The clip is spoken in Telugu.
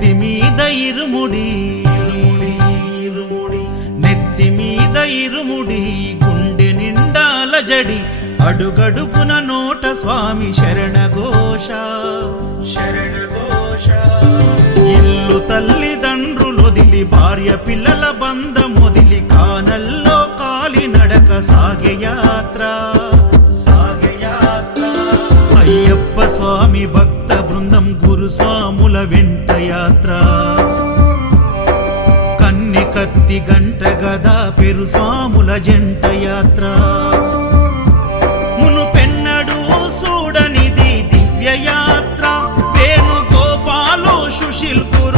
నెత్తి మీద ఇరుముడి నెత్తి మీద ఇరుముడి గుండె నిండాల జడి అడుగడుగున నోట స్వామి శరణఘోష శరణఘోష ఇల్లు తల్లిదండ్రులొదిలి భార్య పిల్లల బంధమొదిలి కానల్లో కాలి నడక సాగే యాత్ర అయ్యప్ప స్వామి భక్త బృందం గురుస్వాముల వెంట యాత్ర కన్ని కత్తి గంట గదా పెరు స్వాముల జంట యాత్ర మునుపెన్నడూ చూడనిది దివ్య యాత్ర వేణుగోపాలు సుశీల్ కురు